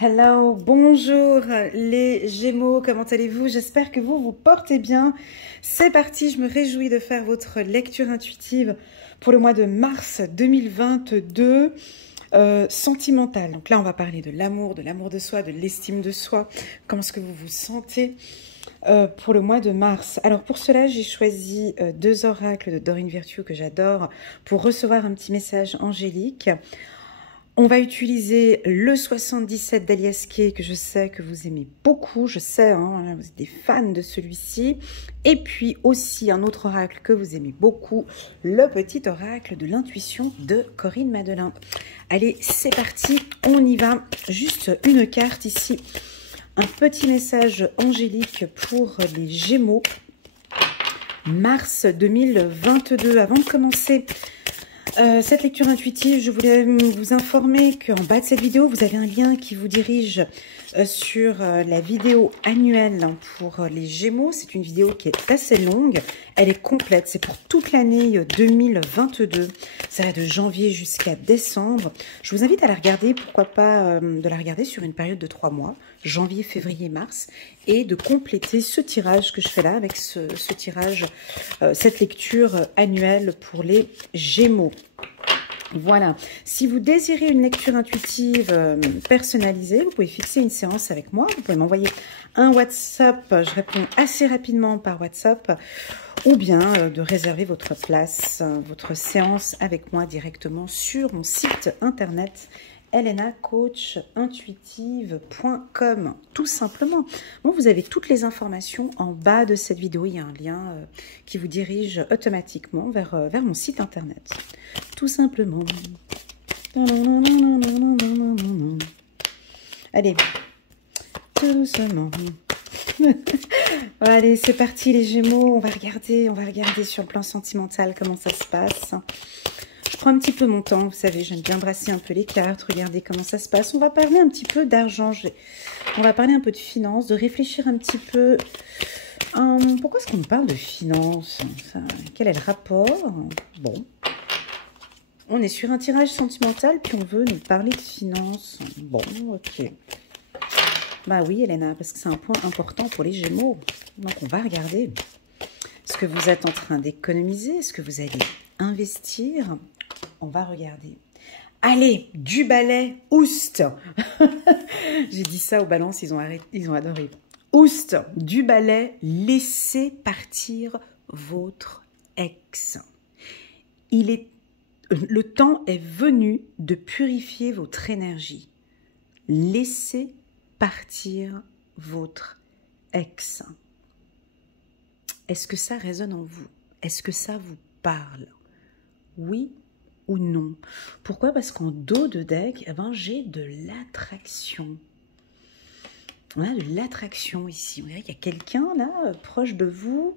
Hello, bonjour les Gémeaux, comment allez-vous? J'espère que vous vous portez bien. C'est parti, je me réjouis de faire votre lecture intuitive pour le mois de mars 2022 sentimentale. Donc là, on va parler de l'amour de soi, de l'estime de soi. Comment est-ce que vous vous sentez pour le mois de mars? Alors pour cela, j'ai choisi deux oracles de Dorine Virtue que j'adore pour recevoir un petit message angélique. On va utiliser le 77 d'Alias Kay, que je sais que vous aimez beaucoup, je sais, hein, vous êtes des fans de celui-ci. Et puis aussi un autre oracle que vous aimez beaucoup, le petit oracle de l'intuition de Corinne Madelin. Allez, c'est parti, on y va. Juste une carte ici, un petit message angélique pour les Gémeaux. Mars 2022, avant de commencer cette lecture intuitive, je voulais vous informer qu'en bas de cette vidéo, vous avez un lien qui vous dirige sur la vidéo annuelle pour les Gémeaux. C'est une vidéo qui est assez longue, elle est complète, c'est pour toute l'année 2022. Ça va de janvier jusqu'à décembre. Je vous invite à la regarder, pourquoi pas de la regarder sur une période de 3 mois, janvier, février, mars, et de compléter ce tirage que je fais là avec ce tirage, cette lecture annuelle pour les Gémeaux. Voilà, si vous désirez une lecture intuitive personnalisée, vous pouvez fixer une séance avec moi, vous pouvez m'envoyer un WhatsApp, je réponds assez rapidement par WhatsApp, ou bien de réserver votre place, votre séance avec moi directement sur mon site internet elenacoachintuitive.com, tout simplement. Bon, vous avez toutes les informations en bas de cette vidéo. Il y a un lien qui vous dirige automatiquement vers mon site internet. Tout simplement. Allez, tout doucement. Allez, c'est parti les Gémeaux. On va regarder sur le plan sentimental comment ça se passe. Je prends un petit peu mon temps, vous savez, j'aime bien brasser un peu les cartes, regarder comment ça se passe. On va parler un petit peu d'argent, on va parler un peu de finances, de réfléchir un petit peu. Pourquoi est-ce qu'on parle de finances? Quel est le rapport? Bon, on est sur un tirage sentimental, puis on veut nous parler de finances. Bon, ok. Bah oui, Elena, parce que c'est un point important pour les Gémeaux. Donc on va regarder. Est-ce que vous êtes en train d'économiser? Est-ce que vous allez investir? On va regarder. Allez, du balai, oust. J'ai dit ça aux balances, ils ont adoré. Oust, du balai, laissez partir votre ex. Le temps est venu de purifier votre énergie. Laissez partir votre ex. Est-ce que ça résonne en vous? Est-ce que ça vous parle? Oui ou non? Pourquoi? Parce qu'en dos de deck, j'ai de l'attraction. On a de l'attraction ici. On dirait qu'il y a quelqu'un là, proche de vous,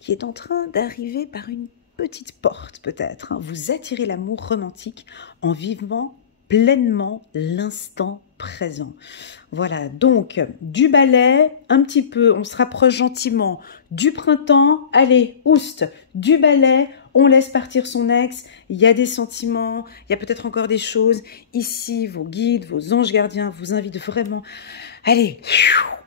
qui est en train d'arriver par une petite porte peut-être. Vous attirez l'amour romantique en vivant pleinement l'instant présent. Voilà, donc du balai, un petit peu, on se rapproche gentiment du printemps. Allez, oust, du balai, on laisse partir son ex, il y a des sentiments, il y a peut-être encore des choses. Ici, vos guides, vos anges gardiens vous invitent vraiment, allez,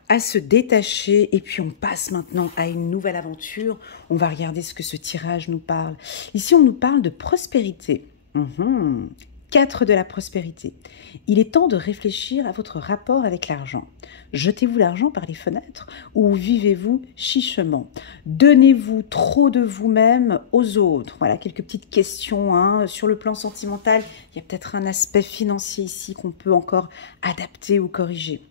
à se détacher. Et puis on passe maintenant à une nouvelle aventure. On va regarder ce que ce tirage nous parle. Ici, on nous parle de prospérité. 4 de la prospérité. Il est temps de réfléchir à votre rapport avec l'argent. Jetez-vous l'argent par les fenêtres ou vivez-vous chichement? Donnez-vous trop de vous-même aux autres? Voilà, quelques petites questions sur le plan sentimental. Il y a peut-être un aspect financier ici qu'on peut encore adapter ou corriger.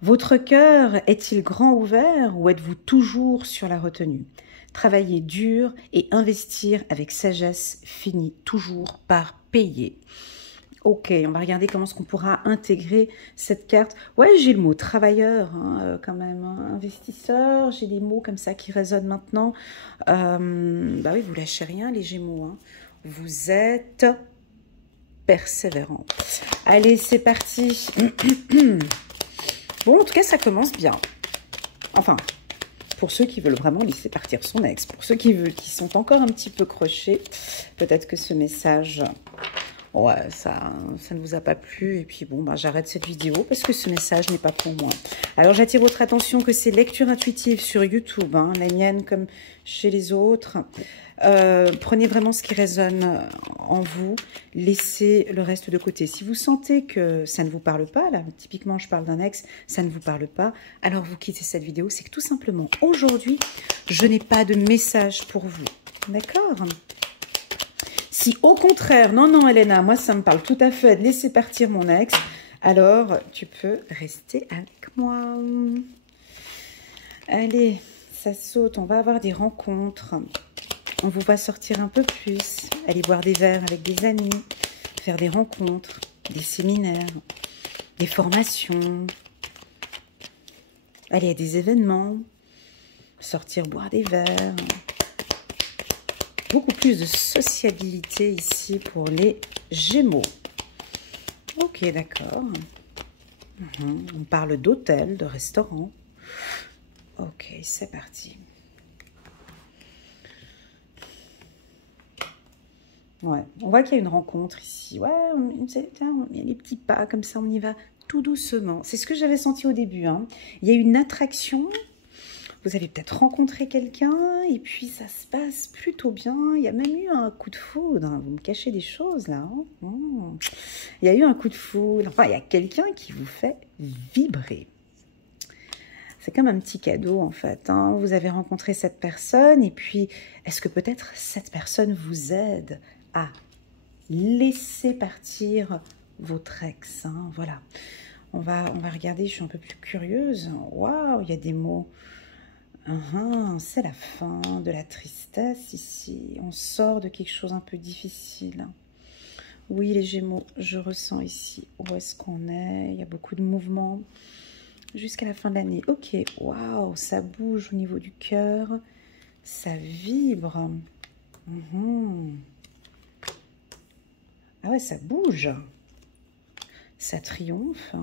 Votre cœur est-il grand ouvert ou êtes-vous toujours sur la retenue? Travailler dur et investir avec sagesse finit toujours par payer. Ok, on va regarder comment est-ce qu'on pourra intégrer cette carte. Ouais, j'ai le mot travailleur quand même, investisseur, j'ai des mots comme ça qui résonnent maintenant. Bah oui, vous lâchez rien les Gémeaux. Vous êtes persévérant. Allez, c'est parti. Bon, en tout cas, ça commence bien. Enfin, pour ceux qui veulent vraiment laisser partir son ex, pour ceux qui sont encore un petit peu crochés, peut-être que ce message Ouais, ça ne vous a pas plu. Et puis bon, bah, j'arrête cette vidéo parce que ce message n'est pas pour moi. Alors j'attire votre attention que c'est lecture intuitive sur YouTube, hein, la mienne comme chez les autres. Prenez vraiment ce qui résonne en vous, laissez le reste de côté. Si vous sentez que ça ne vous parle pas, là, typiquement je parle d'un ex, ça ne vous parle pas, alors vous quittez cette vidéo. C'est que tout simplement, aujourd'hui, je n'ai pas de message pour vous. D'accord ? Si au contraire, non, non, Elena, moi ça me parle tout à fait de laisser partir mon ex, alors tu peux rester avec moi. Allez, ça saute, on va avoir des rencontres. On vous voit sortir un peu plus, aller boire des verres avec des amis, faire des rencontres, des séminaires, des formations, aller à des événements, sortir boire des verres. Beaucoup plus de sociabilité ici pour les Gémeaux. Ok, d'accord. On parle d'hôtel, de restaurant. Ok, c'est parti. Ouais, on voit qu'il y a une rencontre ici. Ouais, il y a les petits pas, comme ça, on y va tout doucement. C'est ce que j'avais senti au début, hein. Il y a une attraction. Vous avez peut-être rencontré quelqu'un et puis ça se passe plutôt bien. Il y a même eu un coup de foudre. Vous me cachez des choses, là. Hein. Il y a eu un coup de foudre. Enfin, il y a quelqu'un qui vous fait vibrer. C'est comme un petit cadeau, en fait. Hein. Vous avez rencontré cette personne et puis, est-ce que peut-être cette personne vous aide à laisser partir votre ex, hein? Voilà. On va regarder, je suis un peu plus curieuse. Waouh, il y a des mots. C'est la fin de la tristesse ici. On sort de quelque chose un peu difficile. Oui, les Gémeaux, je ressens ici. Où est-ce qu'on est? Il y a beaucoup de mouvements jusqu'à la fin de l'année. Ok, waouh, ça bouge au niveau du cœur. Ça vibre. Ah ouais, ça bouge. Ça triomphe.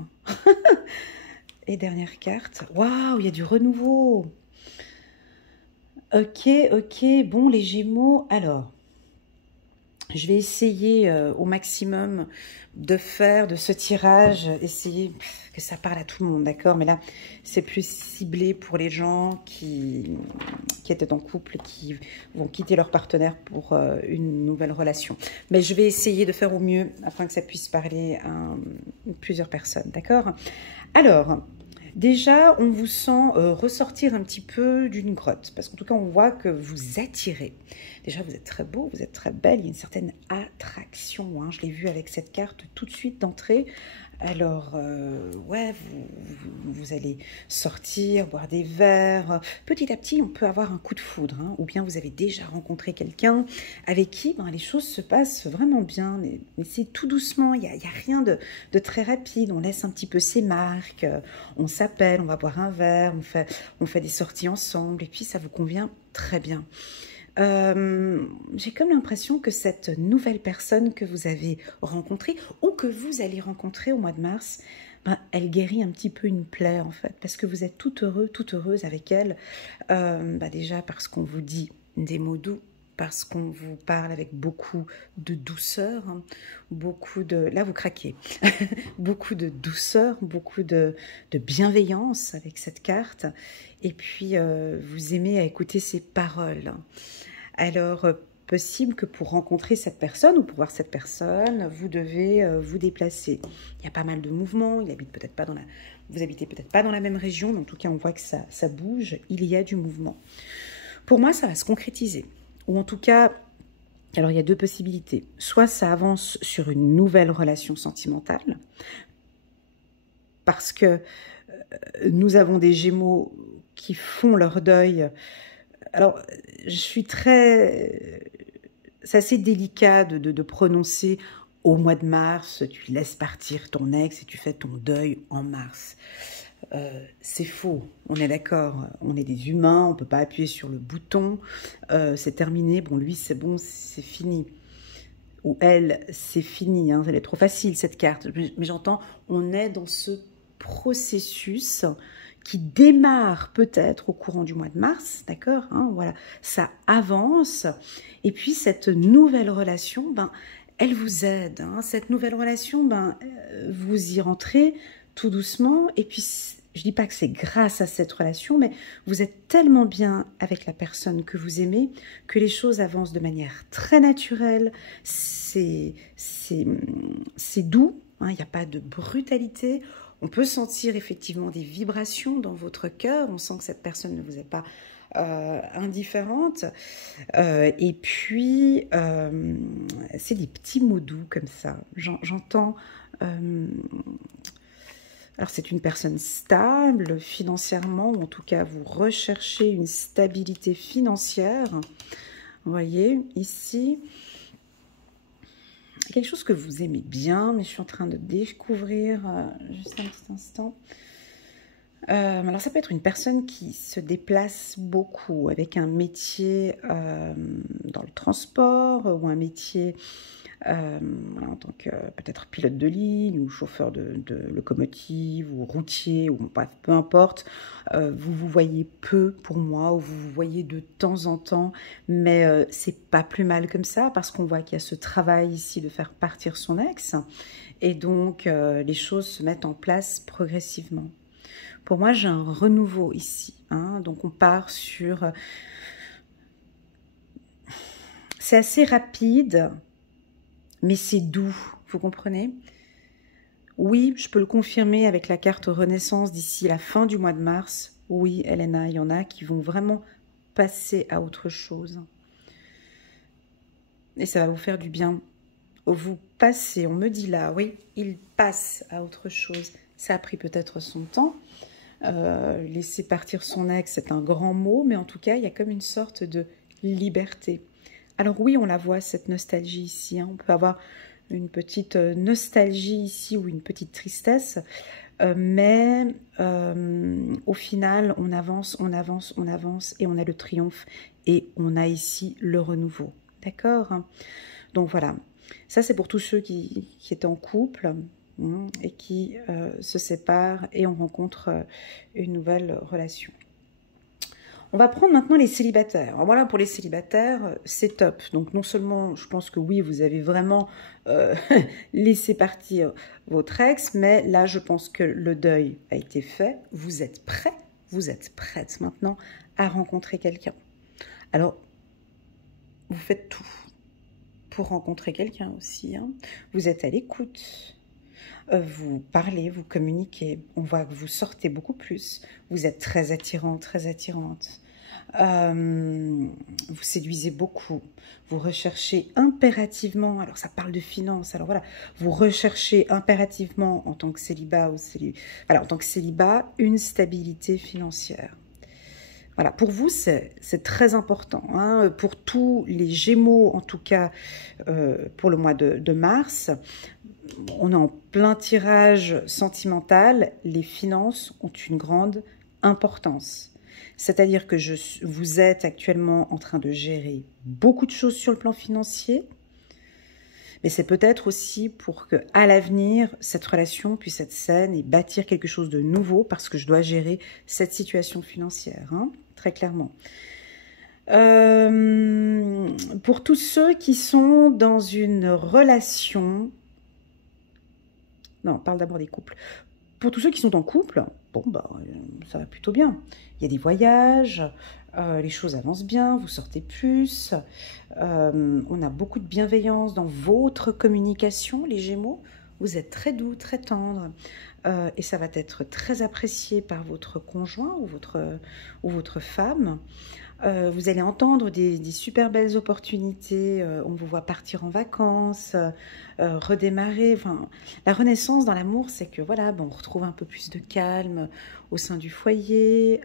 Et dernière carte. Waouh, il y a du renouveau. Ok, bon, les Gémeaux, alors, je vais essayer au maximum de faire de ce tirage, essayer que ça parle à tout le monde, d'accord? Mais là, c'est plus ciblé pour les gens qui étaient en couple, qui vont quitter leur partenaire pour une nouvelle relation. Mais je vais essayer de faire au mieux afin que ça puisse parler à plusieurs personnes, d'accord? Alors... déjà, on vous sent ressortir un petit peu d'une grotte, parce qu'en tout cas, on voit que vous attirez. Déjà, vous êtes très beau, vous êtes très belle, il y a une certaine attraction, hein. Je l'ai vu avec cette carte tout de suite d'entrée. Alors, ouais, vous allez sortir, boire des verres. Petit à petit, on peut avoir un coup de foudre, hein, ou bien vous avez déjà rencontré quelqu'un avec qui les choses se passent vraiment bien. Mais c'est tout doucement, il n'y a rien de très rapide. On laisse un petit peu ses marques, on s'appelle, on va boire un verre, on fait des sorties ensemble, et puis ça vous convient très bien. J'ai comme l'impression que cette nouvelle personne que vous avez rencontrée ou que vous allez rencontrer au mois de mars, elle guérit un petit peu une plaie en fait, parce que vous êtes tout heureux, toute heureuse avec elle. Déjà parce qu'on vous dit des mots doux, parce qu'on vous parle avec beaucoup de douceur, hein, beaucoup de... Là, vous craquez. Beaucoup de douceur, beaucoup de bienveillance avec cette carte. Et puis, vous aimez à écouter ses paroles. Alors, possible que pour rencontrer cette personne ou pour voir cette personne, vous devez vous déplacer. Il y a pas mal de mouvements, vous habitez peut-être pas dans la même région, mais en tout cas, on voit que ça bouge, il y a du mouvement. Pour moi, ça va se concrétiser. Ou en tout cas, alors il y a deux possibilités. Soit ça avance sur une nouvelle relation sentimentale, parce que nous avons des Gémeaux qui font leur deuil. Alors, c'est assez délicat de prononcer au mois de mars, tu laisses partir ton ex et tu fais ton deuil en mars. C'est faux, on est d'accord, on est des humains, on ne peut pas appuyer sur le bouton, c'est terminé, bon lui c'est bon, c'est fini. Ou elle, c'est fini, hein, elle est trop facile cette carte, mais j'entends, on est dans ce processus qui démarre peut-être au courant du mois de mars, d'accord, hein, voilà, ça avance, et puis cette nouvelle relation, elle vous aide. Hein. Cette nouvelle relation, vous y rentrez tout doucement. Et puis, je ne dis pas que c'est grâce à cette relation, mais vous êtes tellement bien avec la personne que vous aimez que les choses avancent de manière très naturelle. C'est doux, hein, il n'y a pas de brutalité. On peut sentir effectivement des vibrations dans votre cœur. On sent que cette personne ne vous est pas indifférente. Et puis, c'est des petits mots doux comme ça. J'entends... alors, c'est une personne stable financièrement, ou en tout cas, vous recherchez une stabilité financière. Vous voyez, ici, quelque chose que vous aimez bien, mais je suis en train de découvrir, juste un petit instant. Alors, ça peut être une personne qui se déplace beaucoup, avec un métier dans le transport, ou un métier... en tant que peut-être pilote de ligne ou chauffeur de locomotive ou routier ou bref, peu importe, vous vous voyez peu pour moi ou vous vous voyez de temps en temps, mais c'est pas plus mal comme ça parce qu'on voit qu'il y a ce travail ici de faire partir son ex et donc les choses se mettent en place progressivement. Pour moi, j'ai un renouveau ici, hein, donc on part sur... c'est assez rapide, mais c'est doux, vous comprenez? Oui, je peux le confirmer avec la carte Renaissance d'ici la fin du mois de mars. Oui, Elena, il y en a qui vont vraiment passer à autre chose. Et ça va vous faire du bien. Vous passez, on me dit là, oui, il passe à autre chose. Ça a pris peut-être son temps. Laisser partir son ex, c'est un grand mot, mais en tout cas, il y a comme une sorte de liberté. Alors oui, on la voit, cette nostalgie ici. Hein. On peut avoir une petite nostalgie ici ou une petite tristesse, mais au final, on avance, on avance, on avance et on a le triomphe et on a ici le renouveau. D'accord? Donc voilà, ça c'est pour tous ceux qui étaient en couple et qui se séparent et on rencontre une nouvelle relation. On va prendre maintenant les célibataires. Alors voilà, pour les célibataires, c'est top. Donc non seulement, je pense que oui, vous avez vraiment laissé partir votre ex, mais là, je pense que le deuil a été fait. Vous êtes prêts, vous êtes prête maintenant à rencontrer quelqu'un. Alors, vous faites tout pour rencontrer quelqu'un aussi. Hein. Vous êtes à l'écoute. Vous parlez, vous communiquez, on voit que vous sortez beaucoup plus, vous êtes très attirant, très attirante, vous séduisez beaucoup, vous recherchez impérativement, alors ça parle de finances, alors voilà, vous recherchez impérativement en tant que célibat, voilà, en tant que célibat, une stabilité financière. Voilà, pour vous, c'est très important. Hein. Pour tous les Gémeaux, en tout cas, pour le mois de mars, on est en plein tirage sentimental. Les finances ont une grande importance. C'est-à-dire que vous êtes actuellement en train de gérer beaucoup de choses sur le plan financier, mais c'est peut-être aussi pour que, à l'avenir, cette relation puisse être saine et bâtir quelque chose de nouveau parce que je dois gérer cette situation financière, hein, très clairement. Pour tous ceux qui sont dans une relation... Non, on parle d'abord des couples. Pour tous ceux qui sont en couple, bon, ça va plutôt bien. Il y a des voyages, les choses avancent bien, vous sortez plus, on a beaucoup de bienveillance dans votre communication, les Gémeaux. Vous êtes très doux, très tendre, et ça va être très apprécié par votre conjoint ou votre femme. Vous allez entendre des super belles opportunités, on vous voit partir en vacances, redémarrer. Enfin, la renaissance dans l'amour, c'est que voilà, on retrouve un peu plus de calme au sein du foyer.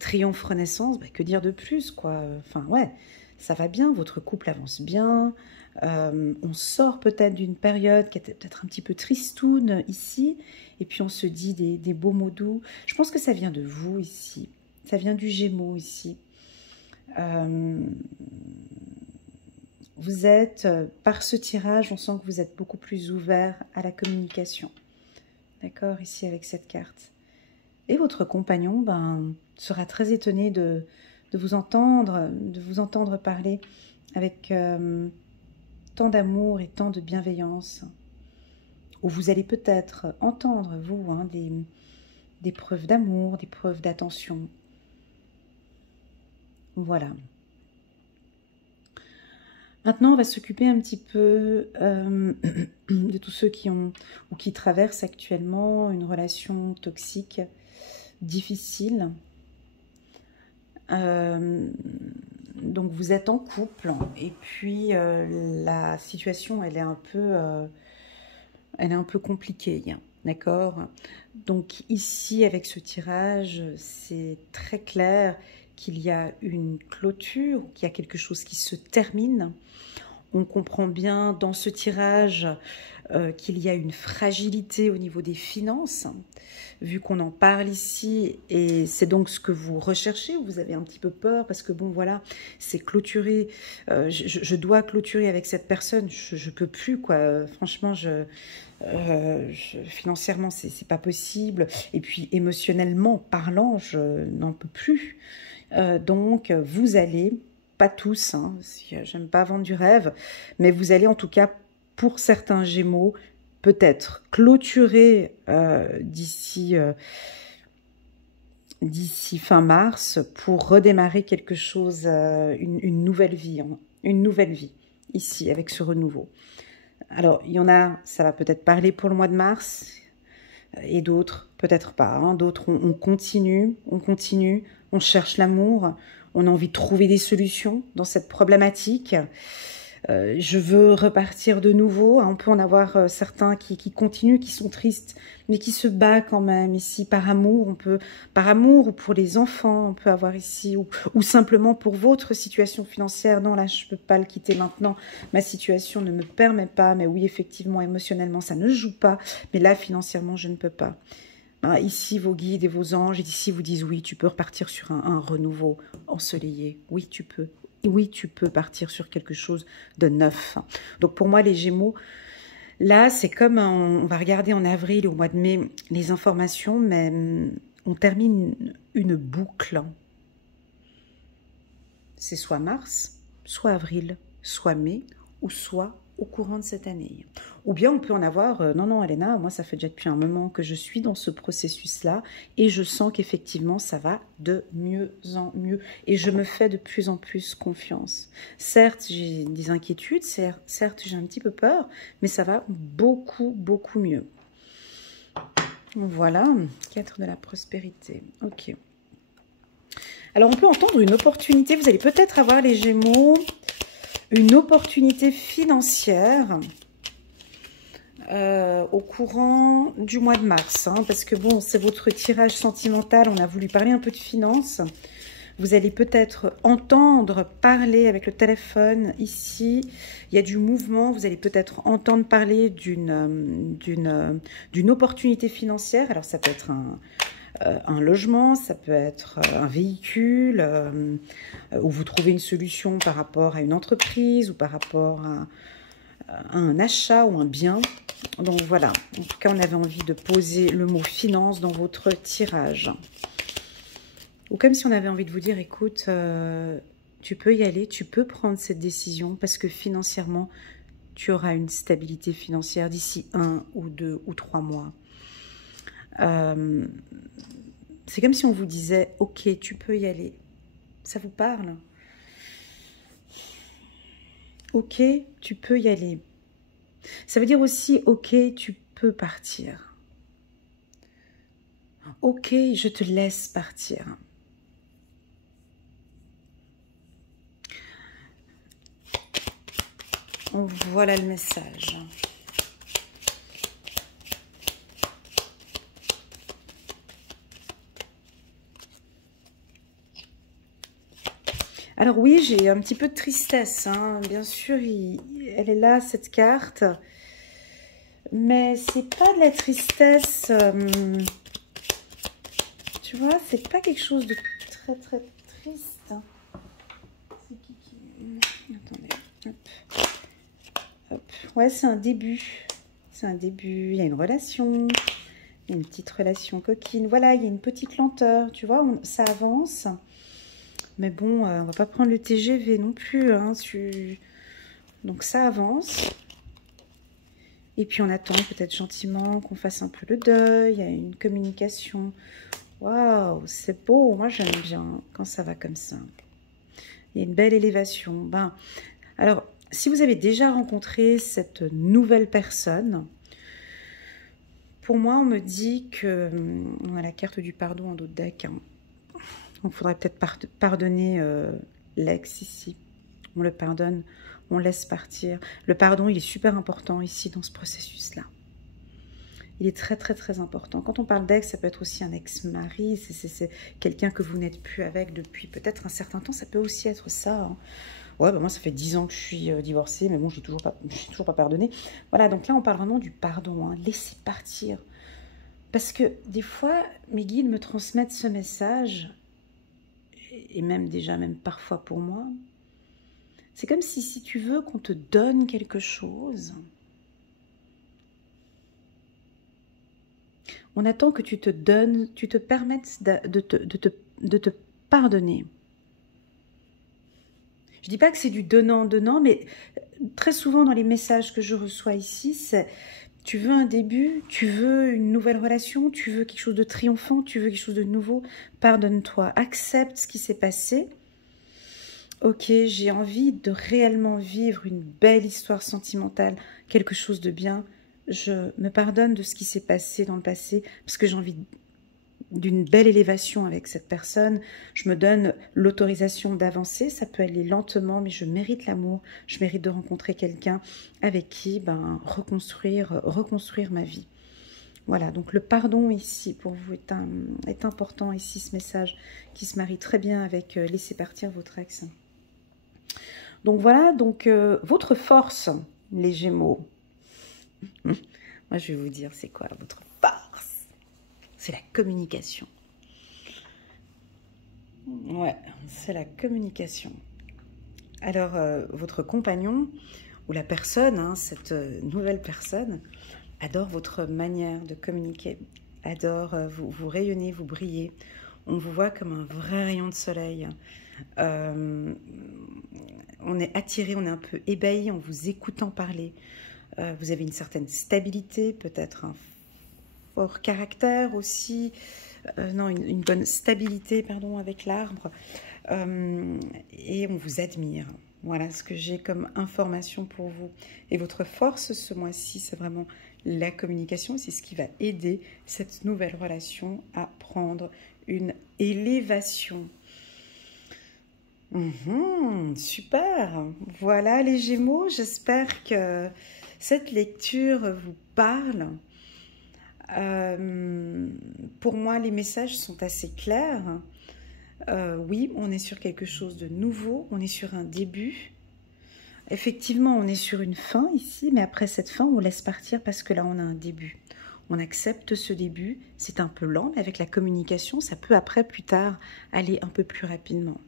Triomphe renaissance, que dire de plus, quoi. Enfin, ouais, ça va bien, votre couple avance bien. On sort peut-être d'une période qui était peut-être un petit peu tristoune ici, et puis on se dit des beaux mots doux. Je pense que ça vient de vous ici. Ça vient du Gémeaux ici. Vous êtes, par ce tirage, on sent que vous êtes beaucoup plus ouvert à la communication. D'accord, ici avec cette carte. Et votre compagnon sera très étonné de vous entendre parler avec tant d'amour et tant de bienveillance, où vous allez peut-être entendre, vous, hein, des preuves d'amour, des preuves d'attention. Voilà. Maintenant, on va s'occuper un petit peu de tous ceux qui ont ou qui traversent actuellement une relation toxique, difficile. Donc, vous êtes en couple et puis la situation, elle est un peu compliquée, d'accord? Donc ici, avec ce tirage, c'est très clair qu'il y a une clôture, qu'il y a quelque chose qui se termine. On comprend bien dans ce tirage qu'il y a une fragilité au niveau des finances, vu qu'on en parle ici, et c'est donc ce que vous recherchez, vous avez un petit peu peur, parce que bon voilà, c'est clôturé, je dois clôturer avec cette personne, je peux plus quoi, franchement, financièrement c'est pas possible, et puis émotionnellement parlant, je n'en peux plus. Donc vous allez, pas tous, hein, j'aime pas vendre du rêve, mais vous allez en tout cas, pour certains Gémeaux, peut-être clôturer d'ici fin mars pour redémarrer quelque chose, une nouvelle vie, hein, une nouvelle vie, ici, avec ce renouveau. Alors, il y en a, ça va peut-être parler pour le mois de mars, et d'autres, peut-être pas. Hein. D'autres, on continue, on cherche l'amour, on a envie de trouver des solutions dans cette problématique. Je veux repartir de nouveau. On peut en avoir certains qui continuent, qui sont tristes, mais qui se battent quand même ici par amour. Par amour ou pour les enfants, on peut avoir ici, ou simplement pour votre situation financière. Non, là, je ne peux pas le quitter maintenant. Ma situation ne me permet pas. Mais oui, effectivement, émotionnellement, ça ne joue pas. Mais là, financièrement, je ne peux pas. Ici, vos guides et vos anges, ici, vous disent oui, tu peux repartir sur un renouveau ensoleillé. Oui, tu peux. Oui, tu peux partir sur quelque chose de neuf. Donc pour moi, les Gémeaux, là, c'est comme on va regarder en avril ou au mois de mai les informations, mais on termine une boucle. C'est soit mars, soit avril, soit mai, ou soit au courant de cette année. Ou bien on peut en avoir, non, Elena, moi ça fait déjà depuis un moment que je suis dans ce processus-là et je sens qu'effectivement ça va de mieux en mieux et je me fais de plus en plus confiance. Certes, j'ai des inquiétudes, certes, j'ai un petit peu peur, mais ça va beaucoup, beaucoup mieux. Voilà, 4 de la prospérité, ok. Alors on peut entendre une opportunité, vous allez peut-être avoir les Gémeaux, une opportunité financière au courant du mois de mars, hein, parce que bon, c'est votre tirage sentimental, on a voulu parler un peu de finances. Vous allez peut-être entendre parler avec le téléphone ici, il y a du mouvement, vous allez peut-être entendre parler d'une opportunité financière, alors ça peut être un logement, ça peut être un véhicule, où vous trouvez une solution par rapport à une entreprise ou par rapport à un achat ou un bien. Donc voilà, en tout cas on avait envie de poser le mot finance dans votre tirage. Ou comme si on avait envie de vous dire, écoute, tu peux y aller, tu peux prendre cette décision parce que financièrement, tu auras une stabilité financière d'ici 1 ou 2 ou 3 mois. C'est comme si on vous disait, ok, tu peux y aller. Ça vous parle? Ok, tu peux y aller. Ça veut dire aussi, ok, tu peux partir. Ok, je te laisse partir. Voilà le message. Alors oui, j'ai un petit peu de tristesse, hein. Bien sûr, elle est là, cette carte. Mais c'est pas de la tristesse, tu vois, c'est pas quelque chose de très très triste. C'est qui... Attendez, hop. Hop. Ouais, c'est un début. C'est un début, il y a une relation, il y a une petite relation coquine. Voilà, il y a une petite lenteur, tu vois, ça avance. Mais bon, on va pas prendre le TGV non plus, hein, Donc ça avance. Et puis on attend peut-être gentiment qu'on fasse un peu le deuil, il y a une communication. Waouh, c'est beau, moi j'aime bien quand ça va comme ça. Il y a une belle élévation. Ben, alors, si vous avez déjà rencontré cette nouvelle personne, pour moi on me dit que, on a la carte du pardon en d'autres decks, hein. Donc il faudrait peut-être pardonner l'ex ici. On le pardonne, on laisse partir. Le pardon, il est super important ici dans ce processus-là. Il est très, très, très important. Quand on parle d'ex, ça peut être aussi un ex-mari. C'est quelqu'un que vous n'êtes plus avec depuis peut-être un certain temps. Ça peut aussi être ça, hein. Ouais, bah moi, ça fait 10 ans que je suis divorcée, mais bon, je n'ai toujours pas pardonné. Voilà, donc là, on parle vraiment du pardon, hein. Laissez partir. Parce que des fois, mes guides me transmettent ce message, et même déjà, même parfois pour moi, c'est comme si tu veux qu'on te donne quelque chose, on attend que tu te donnes, tu te permettes de te pardonner. Je ne dis pas que c'est du donnant-donnant, mais très souvent dans les messages que je reçois ici, c'est tu veux un début, tu veux une nouvelle relation, tu veux quelque chose de triomphant, tu veux quelque chose de nouveau, pardonne-toi, accepte ce qui s'est passé. Ok, j'ai envie de réellement vivre une belle histoire sentimentale, quelque chose de bien. Je me pardonne de ce qui s'est passé dans le passé parce que j'ai envie d'une belle élévation avec cette personne. Je me donne l'autorisation d'avancer. Ça peut aller lentement, mais je mérite l'amour. Je mérite de rencontrer quelqu'un avec qui reconstruire ma vie. Voilà, donc le pardon ici pour vous est important ici, ce message qui se marie très bien avec laisser partir votre ex. Donc voilà, donc votre force, les Gémeaux. Moi, je vais vous dire, c'est quoi votre force? C'est la communication. Ouais, c'est la communication. Alors, votre compagnon ou la personne, hein, cette nouvelle personne, adore votre manière de communiquer, adore vous rayonner, vous briller. On vous voit comme un vrai rayon de soleil. On est attiré, on est un peu ébahi en vous écoutant parler. Vous avez une certaine stabilité, peut-être un fort caractère aussi. Non, une bonne stabilité, pardon, avec l'arbre. Et on vous admire. Voilà ce que j'ai comme information pour vous. Et votre force ce mois-ci, c'est vraiment la communication. C'est ce qui va aider cette nouvelle relation à prendre une élévation. Super. Voilà les Gémeaux, j'espère que cette lecture vous parle. Pour moi, les messages sont assez clairs. Oui, on est sur quelque chose de nouveau, on est sur un début. Effectivement, on est sur une fin ici, mais après cette fin, on laisse partir parce que là, on a un début. On accepte ce début, c'est un peu lent, mais avec la communication, ça peut après, plus tard, aller un peu plus rapidement.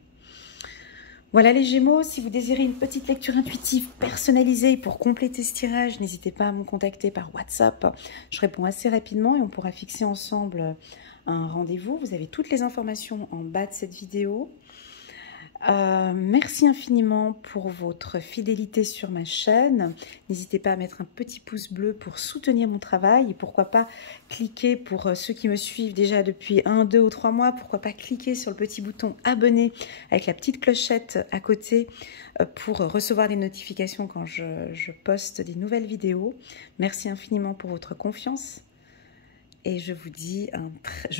Voilà les Gémeaux, si vous désirez une petite lecture intuitive personnalisée pour compléter ce tirage, n'hésitez pas à me contacter par WhatsApp. Je réponds assez rapidement et on pourra fixer ensemble un rendez-vous. Vous avez toutes les informations en bas de cette vidéo. Merci infiniment pour votre fidélité sur ma chaîne. N'hésitez pas à mettre un petit pouce bleu pour soutenir mon travail et pourquoi pas cliquer pour ceux qui me suivent déjà depuis 1, 2 ou 3 mois, pourquoi pas cliquer sur le petit bouton abonner avec la petite clochette à côté pour recevoir des notifications quand je poste des nouvelles vidéos. Merci infiniment pour votre confiance. Et je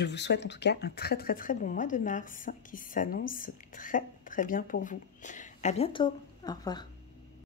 vous souhaite en tout cas un très très très bon mois de mars qui s'annonce très très bien pour vous. À bientôt. Au revoir.